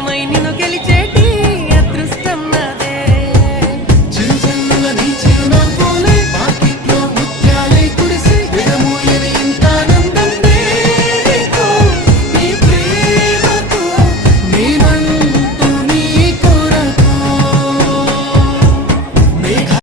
నిజమై నిన్ను గెలిచేటి